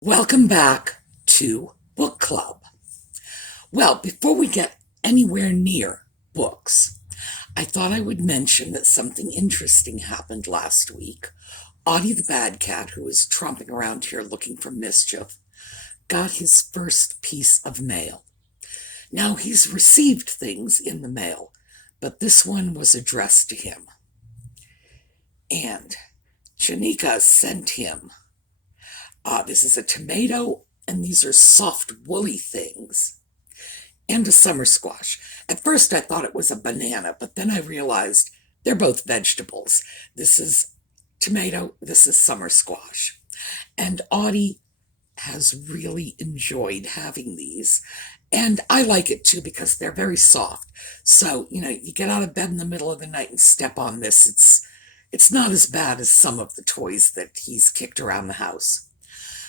Welcome back to Book Club. Well, before we get anywhere near books, I thought I would mention that something interesting happened last week. Audie the Bad Cat, who is tromping around here looking for mischief, got his first piece of mail. Now, he's received things in the mail, but this one was addressed to him. And Janika sent him this is a tomato, and these are soft, woolly things, and a summer squash. At first, I thought it was a banana, but then I realized they're both vegetables. This is tomato, this is summer squash. And Audie has really enjoyed having these. And I like it too because they're very soft. So, you get out of bed in the middle of the night and step on this. It's not as bad as some of the toys that he's kicked around the house.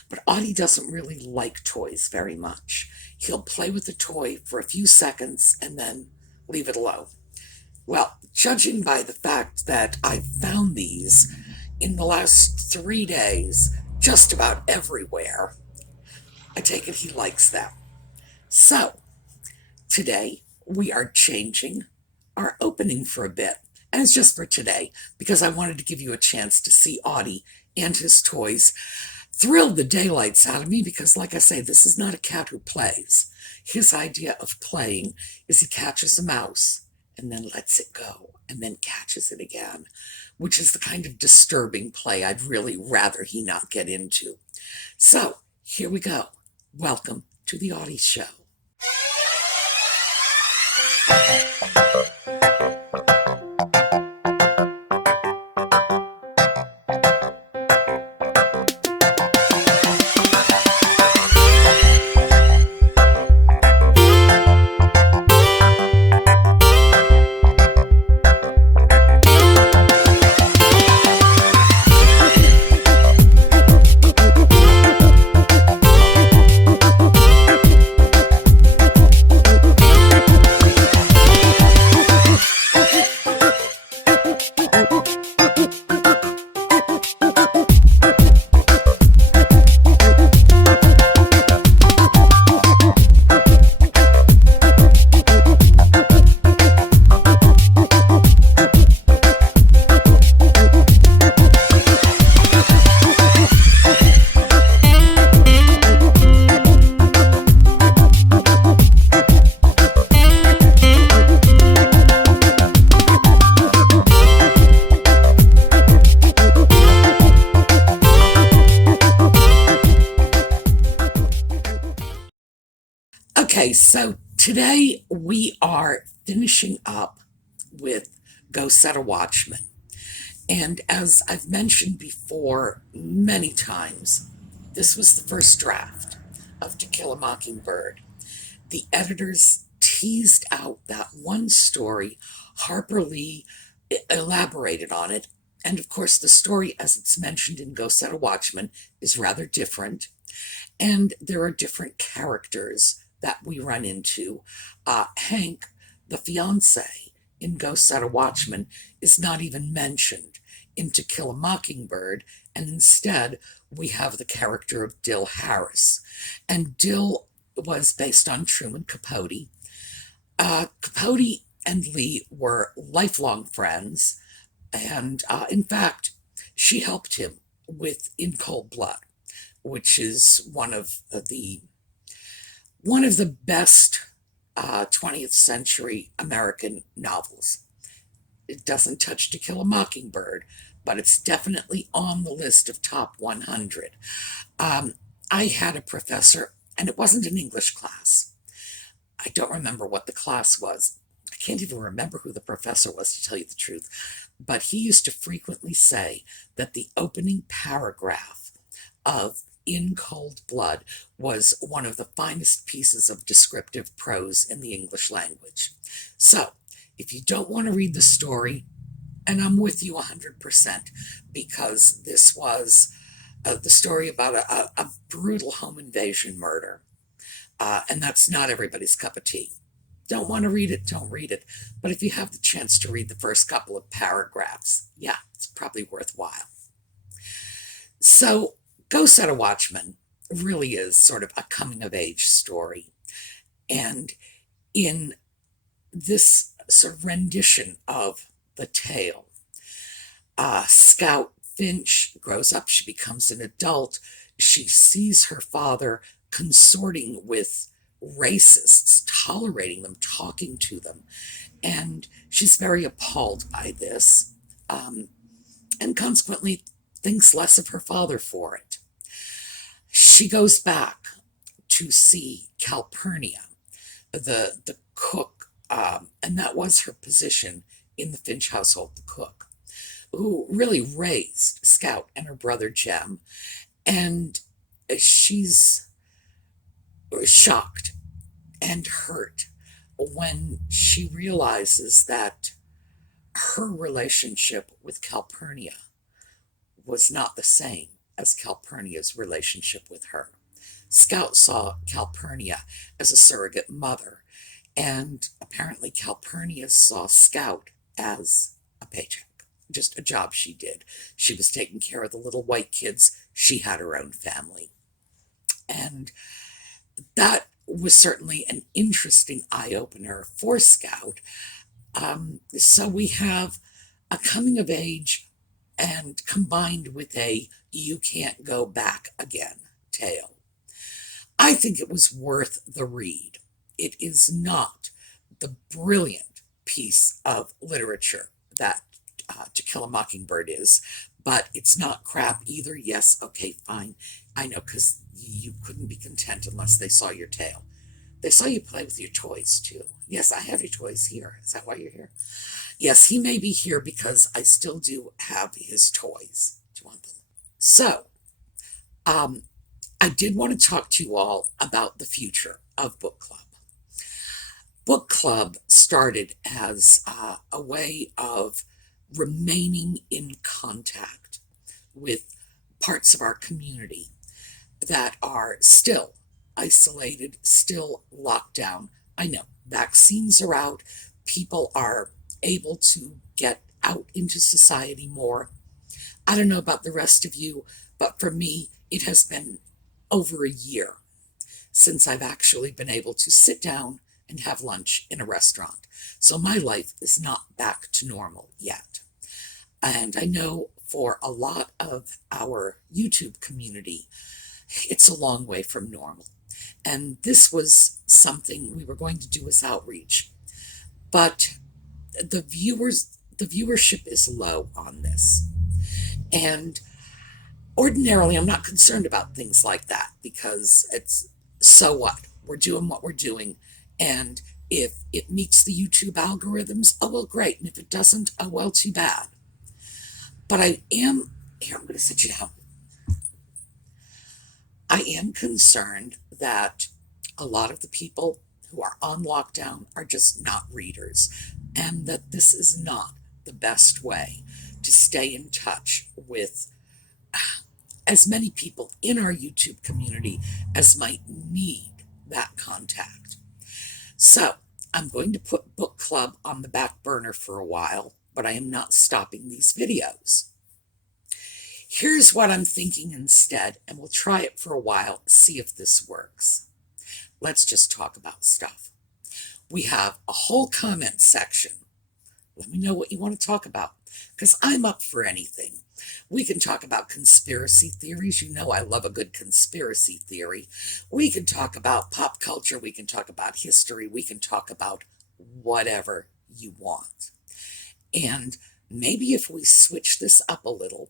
But Audie doesn't really like toys very much. He'll play with the toy for a few seconds and then leave it alone. Well, judging by the fact that I've found these in the last 3 days, just about everywhere, I take it he likes them. So, today we are changing our opening for a bit. And it's just for today, because I wanted to give you a chance to see Audie and his toys. Thrilled the daylights out of me because, like I say, this is not a cat who plays. His idea of playing is he catches a mouse and then lets it go and then catches it again, which is the kind of disturbing play I'd really rather he not get into. So, here we go. Welcome to the Audie Show. Okay, so today we are finishing up with Go Set a Watchman. And as I've mentioned before many times, this was the first draft of To Kill a Mockingbird. The editors teased out that one story. Harper Lee elaborated on it. And of course, the story, as it's mentioned in Go Set a Watchman, is rather different. And there are different characters that we run into. Hank, the fiance in Go Set a Watchman, is not even mentioned in To Kill a Mockingbird, and instead we have the character of Dill Harris. And Dill was based on Truman Capote. Capote and Lee were lifelong friends, and in fact, she helped him with In Cold Blood, which is one of the best 20th century American novels. It doesn't touch To Kill a Mockingbird, but it's definitely on the list of top 100. I had a professor, and it wasn't an English class. I don't remember what the class was. I can't even remember who the professor was, to tell you the truth. But he used to frequently say that the opening paragraph of In Cold Blood was one of the finest pieces of descriptive prose in the English language. So, if you don't want to read the story, and I'm with you 100%, because this was the story about a brutal home invasion murder, and that's not everybody's cup of tea. Don't want to read it, don't read it. But if you have the chance to read the first couple of paragraphs, yeah, it's probably worthwhile. So, Go Set a Watchman really is sort of a coming-of-age story. And in this sort of rendition of the tale, Scout Finch grows up, she becomes an adult, she sees her father consorting with racists, tolerating them, talking to them, and she's very appalled by this, and consequently thinks less of her father for it. She goes back to see Calpurnia, the cook, and that was her position in the Finch household, the cook, who really raised Scout and her brother Jem, and she's shocked and hurt when she realizes that her relationship with Calpurnia was not the same as Calpurnia's relationship with her. Scout saw Calpurnia as a surrogate mother, and apparently Calpurnia saw Scout as a paycheck, just a job she did. She was taking care of the little white kids. She had her own family. And that was certainly an interesting eye-opener for Scout. So we have a coming of age and combined with a you can't go back again tale. I think it was worth the read. It is not the brilliant piece of literature that To Kill a Mockingbird is, but it's not crap either. Yes, okay, fine. I know, because you couldn't be content unless they saw your tail. They saw you play with your toys, too. Yes, I have your toys here. Is that why you're here? Yes, he may be here because I still do have his toys. Do you want them? So, I did want to talk to you all about the future of book club. Book club started as a way of remaining in contact with parts of our community that are still isolated, still locked down. I know, vaccines are out, people are able to get out into society more. I don't know about the rest of you, but for me, it has been over a year since I've actually been able to sit down and have lunch in a restaurant. So my life is not back to normal yet. And I know for a lot of our YouTube community, it's a long way from normal. And this was something we were going to do as outreach. But the viewership is low on this. And ordinarily, I'm not concerned about things like that because it's, so what? We're doing what we're doing. And if it meets the YouTube algorithms, oh, well, great. And if it doesn't, oh, well, too bad. But here, I'm going to sit you down. I am concerned that a lot of the people who are on lockdown are just not readers, and that this is not the best way to stay in touch with as many people in our YouTube community as might need that contact. So I'm going to put book club on the back burner for a while, but I am not stopping these videos. Here's what I'm thinking instead, and we'll try it for a while, see if this works. Let's just talk about stuff. We have a whole comment section. Let me know what you want to talk about, because I'm up for anything. We can talk about conspiracy theories. You know I love a good conspiracy theory. We can talk about pop culture. We can talk about history. We can talk about whatever you want. And maybe if we switch this up a little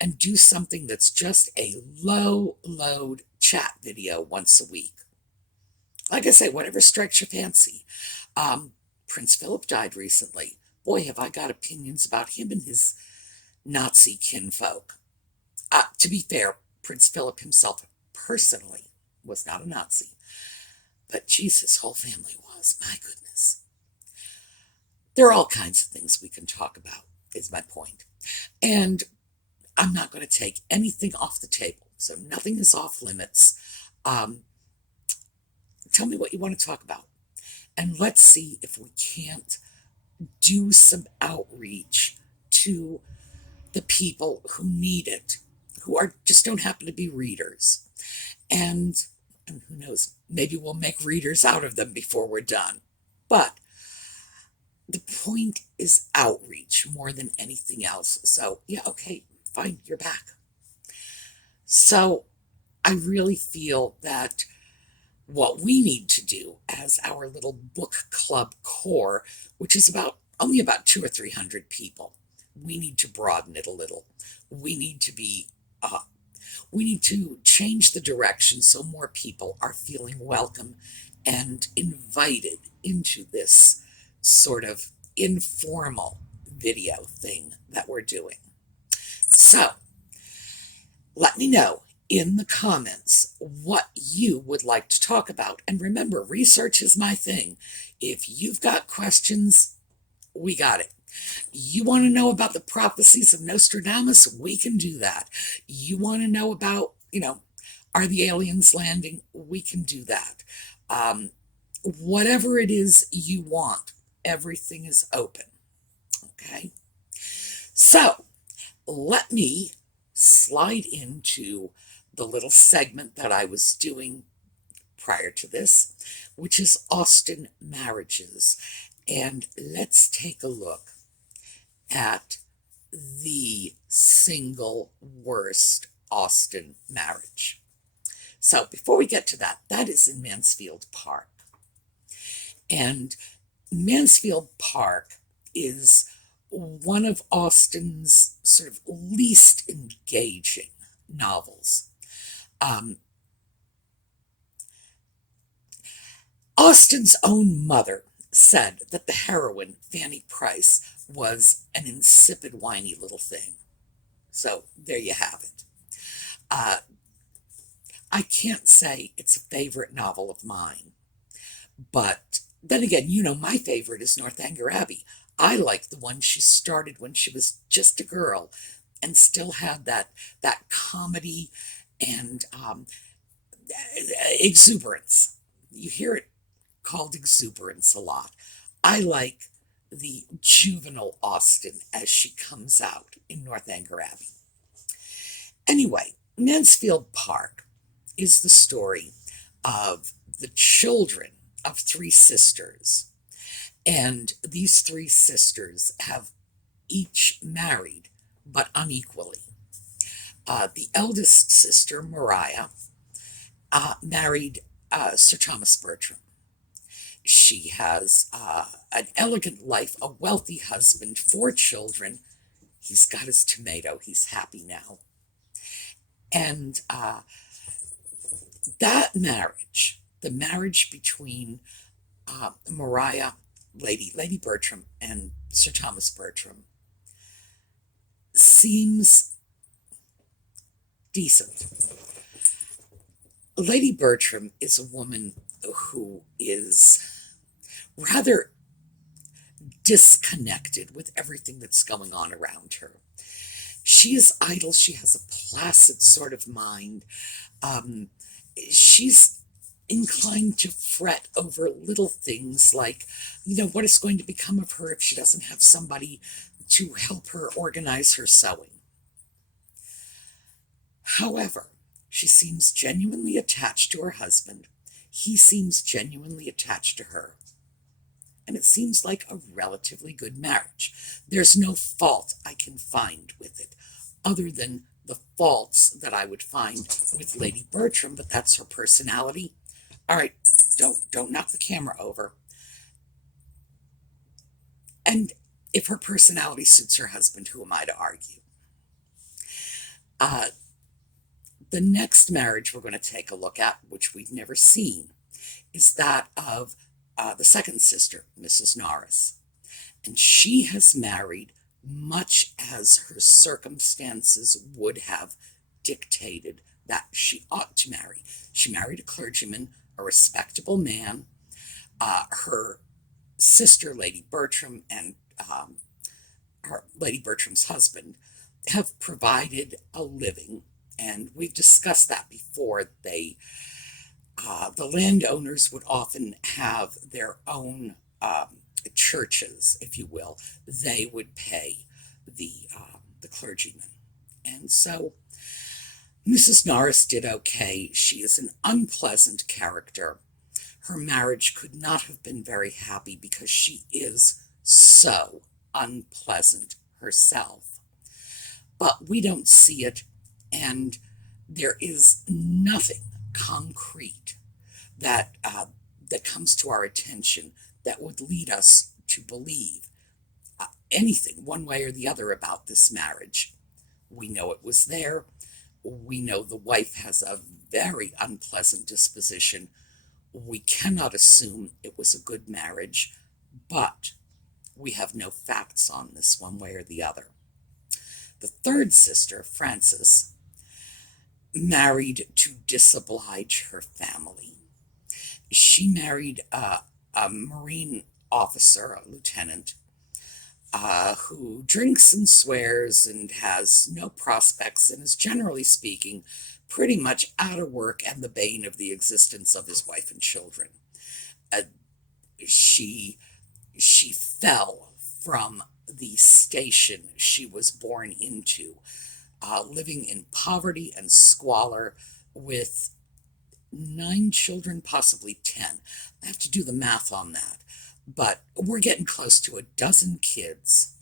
and do something that's just a low-load chat video once a week. Like I say, whatever strikes your fancy. Prince Philip died recently. Boy, have I got opinions about him and his Nazi kinfolk. To be fair, Prince Philip himself personally was not a Nazi. But geez, his whole family was. My goodness. There are all kinds of things we can talk about, is my point. And I'm not going to take anything off the table, so nothing is off limits. Tell me what you want to talk about, and let's see if we can't do some outreach to the people who need it, who just don't happen to be readers. And who knows, maybe we'll make readers out of them before we're done. But the point is outreach more than anything else. So, yeah, okay, fine, you're back. So, I really feel that what we need to do as our little book club core, which is only about 200 or 300 people, we need to broaden it a little. We need to be we need to change the direction so more people are feeling welcome and invited into this sort of informal video thing that we're doing. So, let me know in the comments what you would like to talk about. And remember, research is my thing. If you've got questions, we got it. You want to know about the prophecies of Nostradamus? We can do that. You want to know about, are the aliens landing? We can do that. Whatever it is you want, everything is open. Okay? So, let me slide into the little segment that I was doing prior to this, which is Austen marriages. And let's take a look at the single worst Austen marriage. So before we get to that, that is in Mansfield Park. And Mansfield Park is one of Austen's sort of least engaging novels. Austen's own mother said that the heroine, Fanny Price, was an insipid, whiny little thing. So there you have it. I can't say it's a favorite novel of mine, but then again, my favorite is Northanger Abbey. I like the one she started when she was just a girl and still had that comedy and exuberance. You hear it called exuberance a lot. I like the juvenile Austen as she comes out in Northanger Abbey. Anyway, Mansfield Park is the story of the children of three sisters. And these three sisters have each married, but unequally. The eldest sister, Maria, married Sir Thomas Bertram. She has an elegant life, a wealthy husband, 4 children. He's got his tomato. He's happy now. And that marriage, the marriage between Maria, Lady Bertram, and Sir Thomas Bertram, seems decent. Lady Bertram is a woman who is rather disconnected with everything that's going on around her. She is idle. She has a placid sort of mind. She's inclined to fret over little things like, what is going to become of her if she doesn't have somebody to help her organize her sewing. However, she seems genuinely attached to her husband. He seems genuinely attached to her. And it seems like a relatively good marriage. There's no fault I can find with it, other than the faults that I would find with Lady Bertram, but that's her personality. All right, don't knock the camera over. And if her personality suits her husband, who am I to argue? The next marriage we're going to take a look at, which we've never seen, is that of the second sister, Mrs. Norris. And she has married much as her circumstances would have dictated that she ought to marry. She married a clergyman, a respectable man. Her sister, Lady Bertram, and her Lady Bertram's husband have provided a living, and we've discussed that before. The landowners would often have their own churches, if you will. They would pay the clergyman, and so Mrs. Norris did okay. She is an unpleasant character. Her marriage could not have been very happy because she is so unpleasant herself. But we don't see it, and there is nothing concrete that comes to our attention that would lead us to believe anything one way or the other about this marriage. We know it was there. We know the wife has a very unpleasant disposition. We cannot assume it was a good marriage, but we have no facts on this one way or the other. The third sister, Frances, married to disoblige her family. She married a Marine officer, a lieutenant, who drinks and swears and has no prospects and is, generally speaking, pretty much out of work and the bane of the existence of his wife and children. She fell from the station she was born into, living in poverty and squalor with 9 children, possibly 10. I have to do the math on that, but we're getting close to a dozen kids.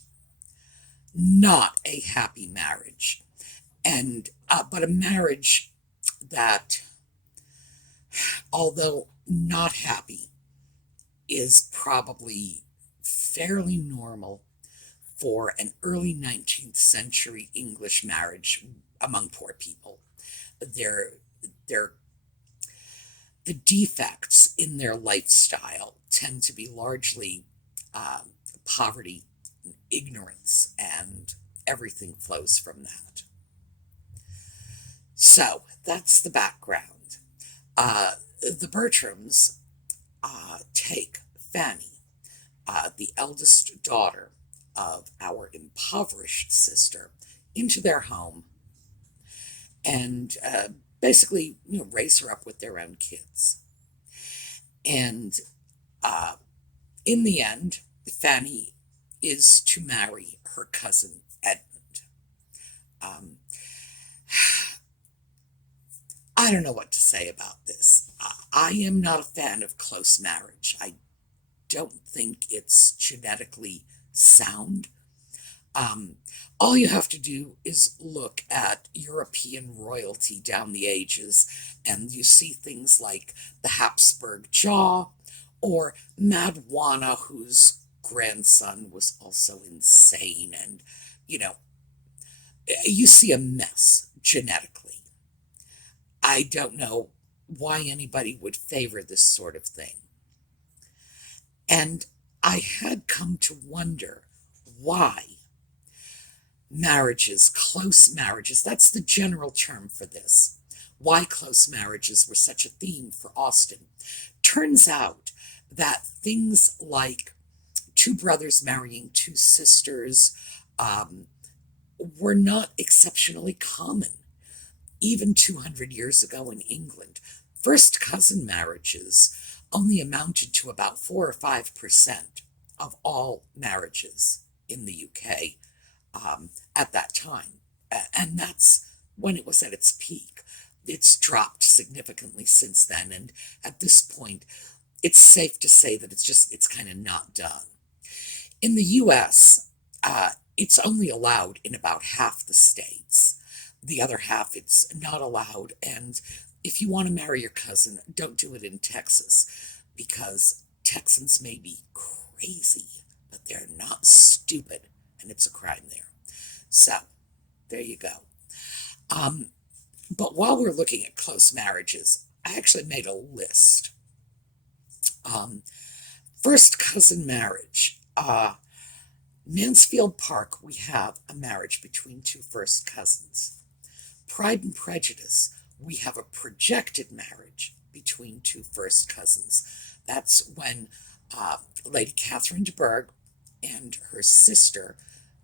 Not a happy marriage, and but a marriage that, although not happy, is probably fairly normal for an early 19th century English marriage among poor people. They're the defects in their lifestyle tend to be largely poverty, ignorance, and everything flows from that. So that's the background. The Bertrams take Fanny, the eldest daughter of our impoverished sister, into their home and basically, raise her up with their own kids. And in the end, Fanny is to marry her cousin Edmund. I don't know what to say about this. I am not a fan of close marriage. I don't think it's genetically sound. All you have to do is look at European royalty down the ages, and you see things like the Habsburg jaw, or Madwana, whose grandson was also insane, and, you see a mess genetically. I don't know why anybody would favor this sort of thing. And I had come to wonder why marriages, close marriages, that's the general term for this, why close marriages were such a theme for Austen. Turns out that things like 2 brothers marrying 2 sisters were not exceptionally common. Even 200 years ago in England, first cousin marriages only amounted to about 4 or 5% of all marriages in the UK at that time. And that's when it was at its peak. It's dropped significantly since then, and at this point, it's safe to say that it's kind of not done. In the US, it's only allowed in about half the states. The other half, it's not allowed, and if you want to marry your cousin, don't do it in Texas, because Texans may be crazy, but they're not stupid, and it's a crime there. So, there you go. But while we're looking at close marriages, I actually made a list. First cousin marriage. Mansfield Park, we have a marriage between 2 first cousins. Pride and Prejudice, we have a projected marriage between 2 first cousins. That's when Lady Catherine de Bourgh and her sister,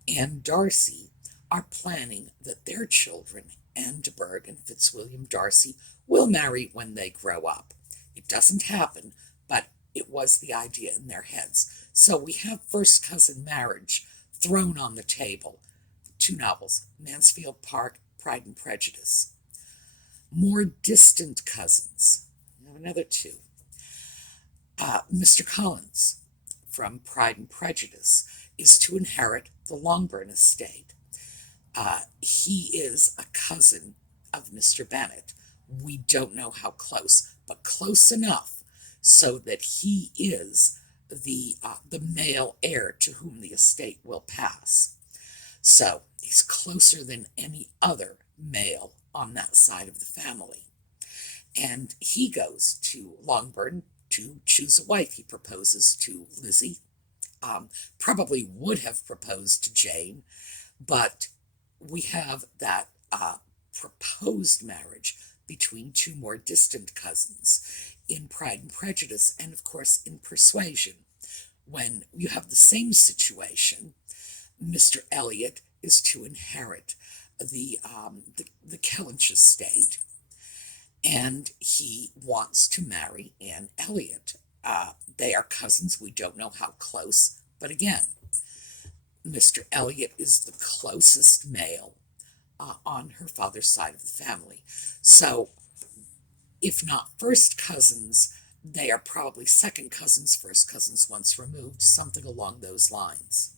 Anne Darcy, are planning that their children, Anne de Bourgh and Fitzwilliam Darcy, will marry when they grow up. It doesn't happen, but it was the idea in their heads. So we have first cousin marriage thrown on the table. 2 novels, Mansfield Park, Pride and Prejudice. More distant cousins. I have another two. Mr. Collins from Pride and Prejudice is to inherit the Longbourn estate. He is a cousin of Mr. Bennet. We don't know how close, but close enough so that he is the male heir to whom the estate will pass. So he's closer than any other male on that side of the family. And he goes to Longbourn to choose a wife. He proposes to Lizzie. Probably would have proposed to Jane, but we have that proposed marriage between two more distant cousins in Pride and Prejudice, and of course in Persuasion. When you have the same situation, Mr. Elliot is to inherit the Kellynch estate, and he wants to marry Anne Elliot. They are cousins. We don't know how close, but again, Mr. Elliot is the closest male on her father's side of the family. So, if not first cousins, they are probably second cousins, first cousins once removed, something along those lines.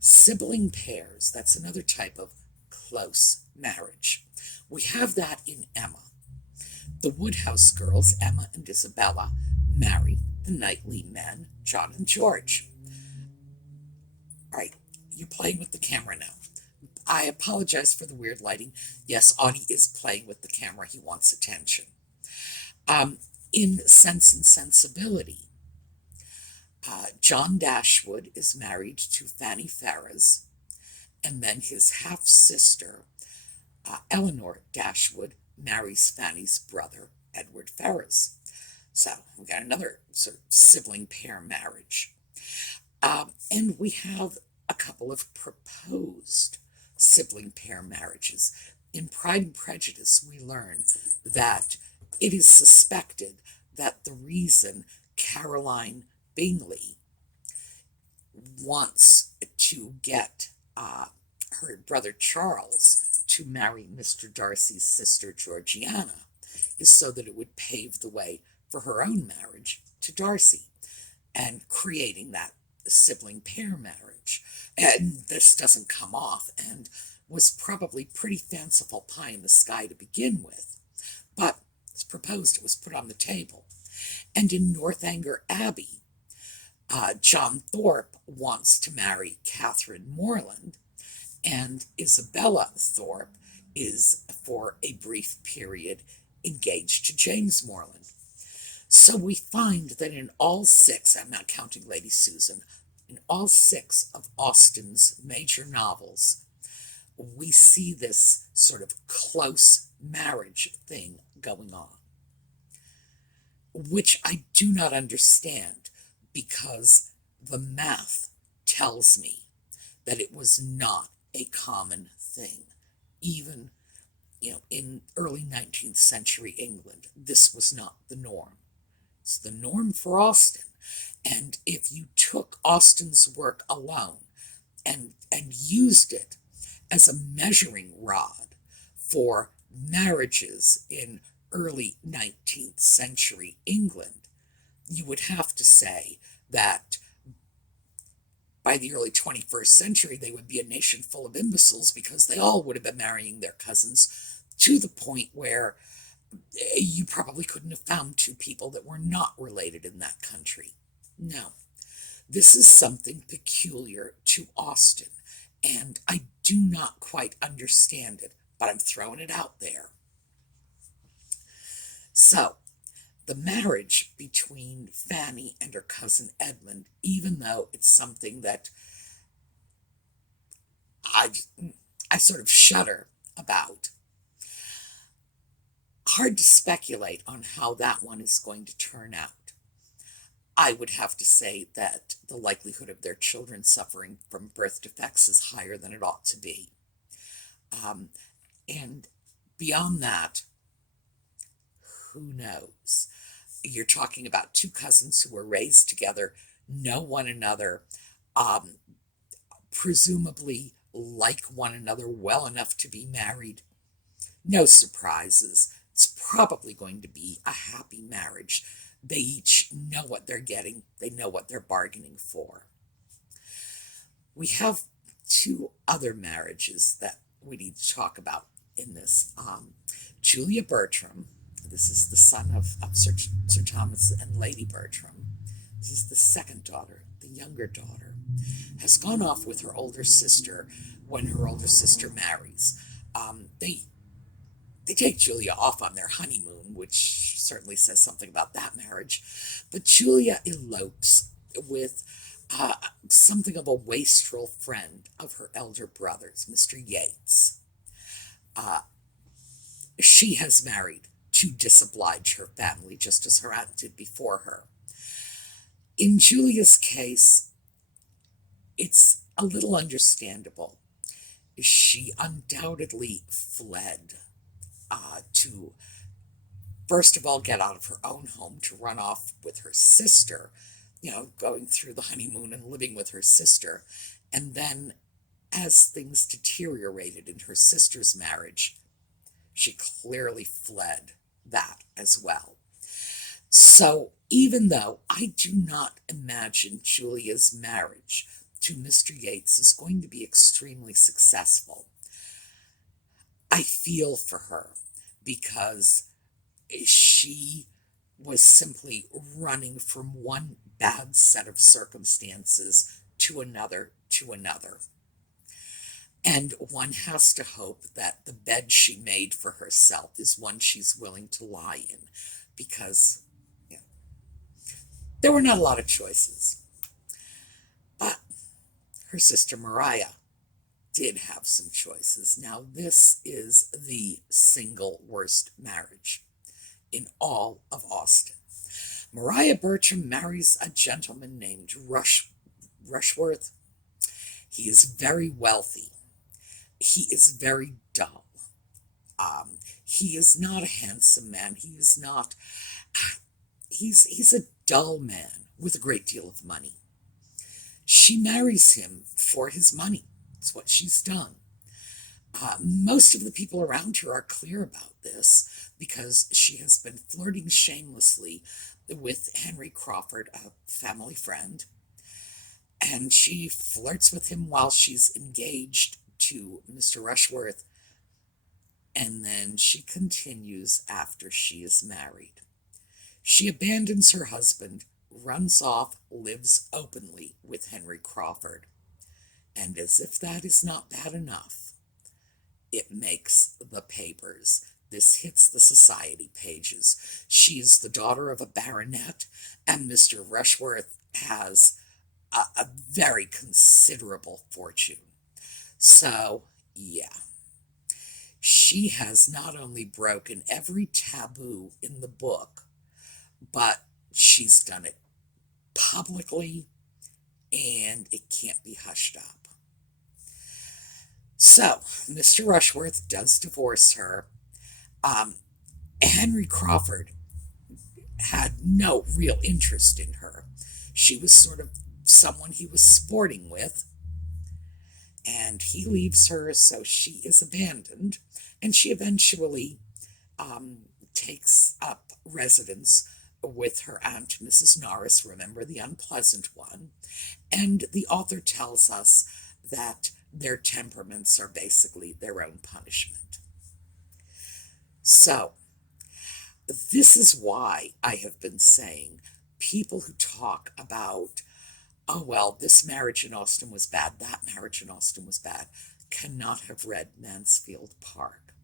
Sibling pairs, that's another type of close marriage. We have that in Emma. The Woodhouse girls, Emma and Isabella, marry the Knightley men, John and George. All right, you're playing with the camera now. I apologize for the weird lighting. Yes, Audie is playing with the camera. He wants attention. In Sense and Sensibility, John Dashwood is married to Fanny Ferrers, and then his half-sister, Eleanor Dashwood, marries Fanny's brother, Edward Ferrers. So we got another sort of sibling pair marriage. And we have a couple of proposed sibling pair marriages. In Pride and Prejudice, we learn that it is suspected that the reason Caroline Bingley wants to get her brother Charles to marry Mr. Darcy's sister Georgiana is so that it would pave the way for her own marriage to Darcy, and creating that sibling pair marriage. And this doesn't come off, and was probably pretty fanciful pie in the sky to begin with, but it's proposed, it was put on the table. And in Northanger Abbey, John Thorpe wants to marry Catherine Morland, and Isabella Thorpe is, for a brief period, engaged to James Morland. So we find that in all six, I'm not counting Lady Susan, in all six of Austen's major novels, we see this sort of close marriage thing going on, which I do not understand, because the math tells me that it was not a common thing. Even, in early 19th century England, this was not the norm. It's the norm for Austen. And if you took Austen's work alone and used it as a measuring rod for marriages in early 19th century England, you would have to say that by the early 21st century, they would be a nation full of imbeciles, because they all would have been marrying their cousins, to the point where you probably couldn't have found two people that were not related in that country. No, this is something peculiar to Austen, and I do not quite understand it, but I'm throwing it out there. So, the marriage between Fanny and her cousin Edmund, even though it's something that I sort of shudder about, hard to speculate on how that one is going to turn out. I would have to say that the likelihood of their children suffering from birth defects is higher than it ought to be. And beyond that, who knows? You're talking about two cousins who were raised together, know one another, presumably like one another well enough to be married. No surprises. It's probably going to be a happy marriage. They each know what they're getting, they know what they're bargaining for. We have two other marriages that we need to talk about in this. Julia Bertram, this is the son of Sir Thomas and Lady Bertram. This is the second daughter, the younger daughter, has gone off with her older sister when her older sister marries. They take Julia off on their honeymoon, which certainly says something about that marriage. But Julia elopes with something of a wastrel friend of her elder brother's, Mr. Yates. She has married to disoblige her family, just as her aunt did before her. In Julia's case, it's a little understandable. She undoubtedly fled to, first of all, get out of her own home, to run off with her sister, going through the honeymoon and living with her sister. And then, as things deteriorated in her sister's marriage, she clearly fled that as well. So, even though I do not imagine Julia's marriage to Mr. Yates is going to be extremely successful, I feel for her, because she was simply running from one bad set of circumstances to another to another. And one has to hope that the bed she made for herself is one she's willing to lie in, because there were not a lot of choices. But her sister Maria did have some choices. Now, this is the single worst marriage in all of Austen. Maria Bertram marries a gentleman named Rushworth. He is very wealthy. He is very dull. He is not a handsome man. He's a dull man with a great deal of money. She marries him for his money. It's what she's done. Most of the people around her are clear about this, because she has been flirting shamelessly with Henry Crawford, a family friend, and she flirts with him while she's engaged to Mr. Rushworth, and then she continues after she is married. She abandons her husband, runs off, lives openly with Henry Crawford. And as if that is not bad enough, it makes the papers. This hits the society pages. She is the daughter of a baronet, and Mr. Rushworth has a very considerable fortune. So, yeah. She has not only broken every taboo in the book, but she's done it publicly, and it can't be hushed up. So, Mr. Rushworth does divorce her. Henry Crawford had no real interest in her. She was sort of someone he was sporting with, and he leaves her, so she is abandoned, and she eventually takes up residence with her aunt, Mrs. Norris, remember, the unpleasant one, and the author tells us that their temperaments are basically their own punishment. So, this is why I have been saying people who talk about, oh, well, this marriage in Austen was bad, that marriage in Austen was bad, cannot have read Mansfield Park,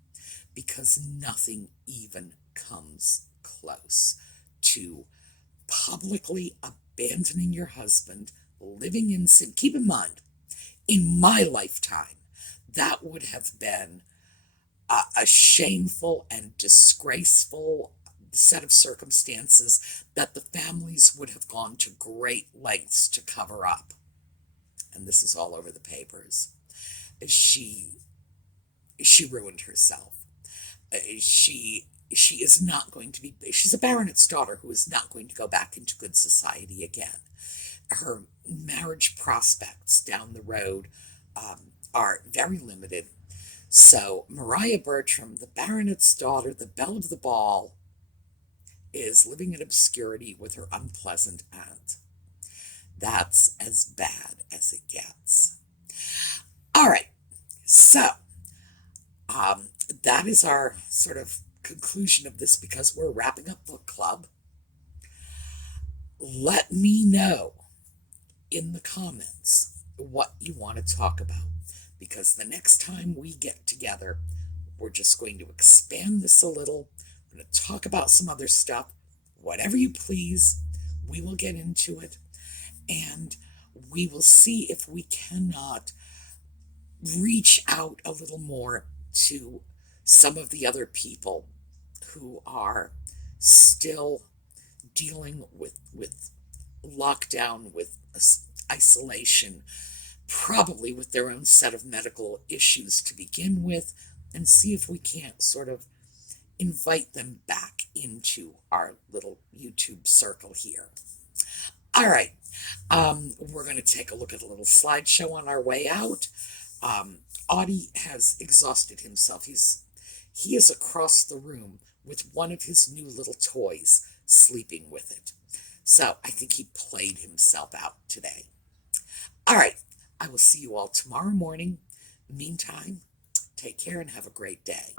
because nothing even comes close to publicly abandoning your husband, living in sin. Keep in mind, in my lifetime, that would have been a shameful and disgraceful set of circumstances that the families would have gone to great lengths to cover up. And this is all over the papers. She ruined herself. She is not going to be, she's a baronet's daughter who is not going to go back into good society again. Her marriage prospects down the road are very limited. So Maria Bertram, the baronet's daughter, the belle of the ball, is living in obscurity with her unpleasant aunt. That's as bad as it gets. All right, so that is our sort of conclusion of this because we're wrapping up book club. Let me know in the comments what you want to talk about, because the next time we get together, we're just going to expand this a little. We're going to talk about some other stuff. Whatever you please, we will get into it, and we will see if we cannot reach out a little more to some of the other people who are still dealing with lockdown, with isolation, probably with their own set of medical issues to begin with, and see if we can't sort of invite them back into our little YouTube circle here. All right, we're going to take a look at a little slideshow on our way out. Audie has exhausted himself. He is across the room with one of his new little toys, sleeping with it. So I think he played himself out today. All right, I will see you all tomorrow morning. Meantime, take care and have a great day.